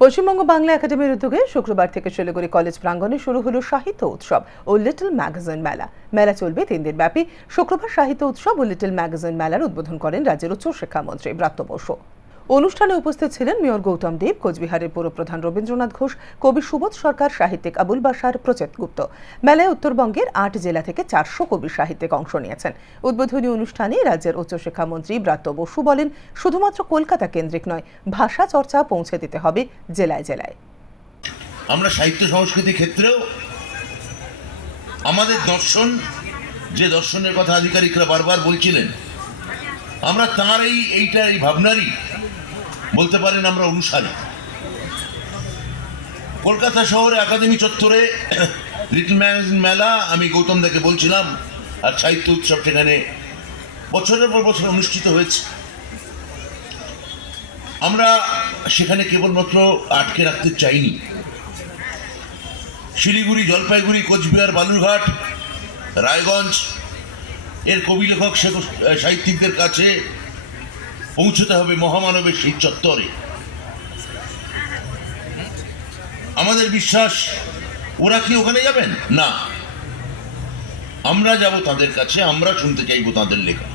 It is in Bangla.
পশ্চিমবঙ্গ বাংলা একাডেমির উদ্যোগে শুক্রবার থেকে শিলিগুড়ি কলেজ প্রাঙ্গণে শুরু হলো সাহিত্য উৎসব ও লিটল ম্যাগাজিন মেলা। মেলা চলবে 3 দিন ব্যাপী। শুক্রবার সাহিত্য উৎসব ও লিটল ম্যাগাজিন মেলার উদ্বোধন করেন রাজ্যের উচ্চশিক্ষামন্ত্রী ব্রাত্য বসু। অনুষ্ঠানে উপস্থিত ছিলেন মেয়র গৌতম দেব, কোচবিহারের পৌরপ্রধান রবীন্দ্রনাথ ঘোষ, কবি সুবোধ সরকার, সাহিত্যিক আবুল বাশার, প্রচেত গুপ্ত। মেলায় উত্তরবঙ্গের 8 জেলা থেকে 400 কবি সাহিত্যিক অংশ নিয়েছেন। উদ্বোধনী অনুষ্ঠানে রাজ্যের উচ্চশিক্ষামন্ত্রী ব্রাত্য বসু বলেন, শুধুমাত্র কলকাতা কেন্দ্রিক নয়, ভাষা চর্চা পৌঁছে দিতে হবে জেলায় জেলায়। আমরা সাহিত্য সংস্কৃতি ক্ষেত্রেও আমাদের দর্শন, যে দর্শনের কথা আধিকারিকরা বারবার বলছিলেন, আমরা তাঁর এই ভাবনারই বলতে পারেন আমরা অনুসারী। কলকাতা শহরে একাডেমি চত্বরে লিটল ম্যাগাজিন মেলা আমি গৌতম দাকে বলছিলাম, আর সাহিত্য উৎসব সেখানে বছরের পর বছর অনুষ্ঠিত হয়েছে। আমরা সেখানে কেবলমাত্র আটকে রাখতে চাইনি। শিলিগুড়ি, জলপাইগুড়ি, কোচবিহার, বালুরঘাট, রায়গঞ্জ এর কবি লেখক সাহিত্যিকদের কাছে পৌঁছতে হবে মহামানবের সেই চত্বরে। আমাদের বিশ্বাস, ওরা কি ওখানে যাবেন না, আমরা যাব তাদের কাছে, আমরা শুনতে চাইবো তাদের লেখা।